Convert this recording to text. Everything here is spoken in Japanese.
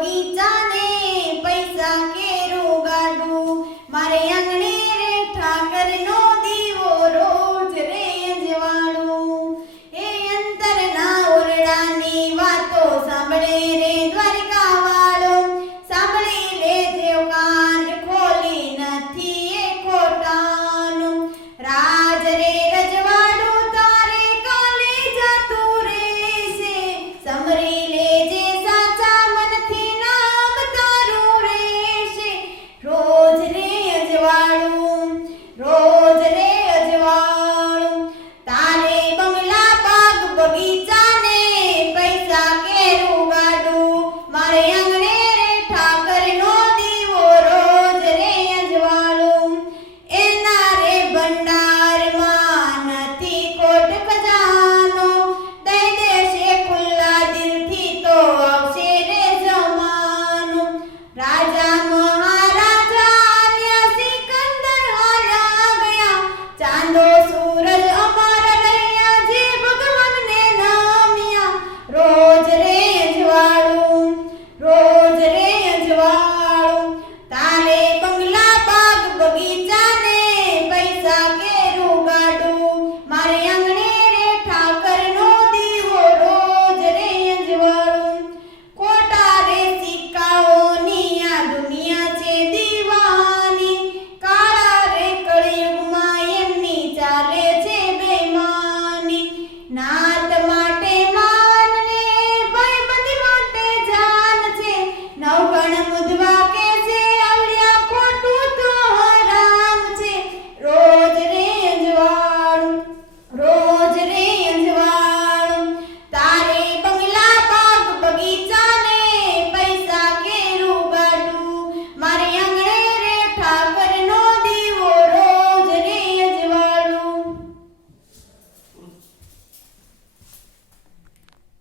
びじゃね